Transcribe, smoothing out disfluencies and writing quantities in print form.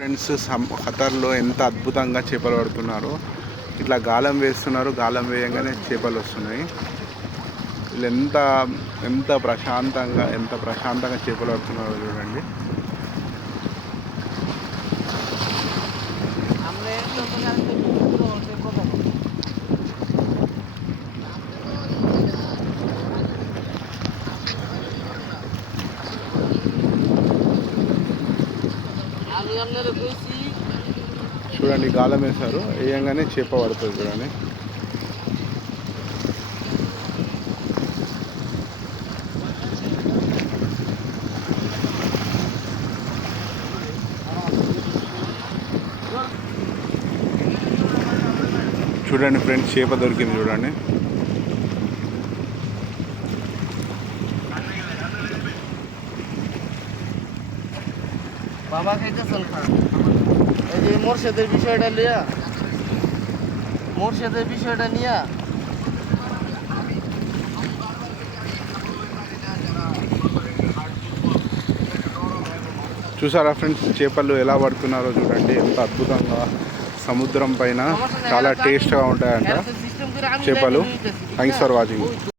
Friends ఖతర్లో ఎంత అద్భుతంగా చేపలు పడుతున్నారో. ఇట్లా గాలం వేస్తున్నారు, గాలం వేయంగానే చేపలు వస్తున్నాయి. వీళ్ళు ఎంత ఎంత ప్రశాంతంగా చేపలు పడుతున్నారో చూడండి. చూడండి, గాలం వేశారు, వేయంగానే చేప పడుతుంది చూడండి. చూడండి ఫ్రెండ్స్, చేప దొరికింది చూడండి. বাবা খাইতেছেন খান। এই যে মোরশেদের বিষয়টা নিয়া చూసారా ఫ్రెండ్స్, చేపలు ఎలా పడుతున్నారో చూడండి. ఎంత అద్భుతంగా సముద్రం పైన చాలా టేస్ట్గా ఉంటాయంట చేపలు. Thanks for watching.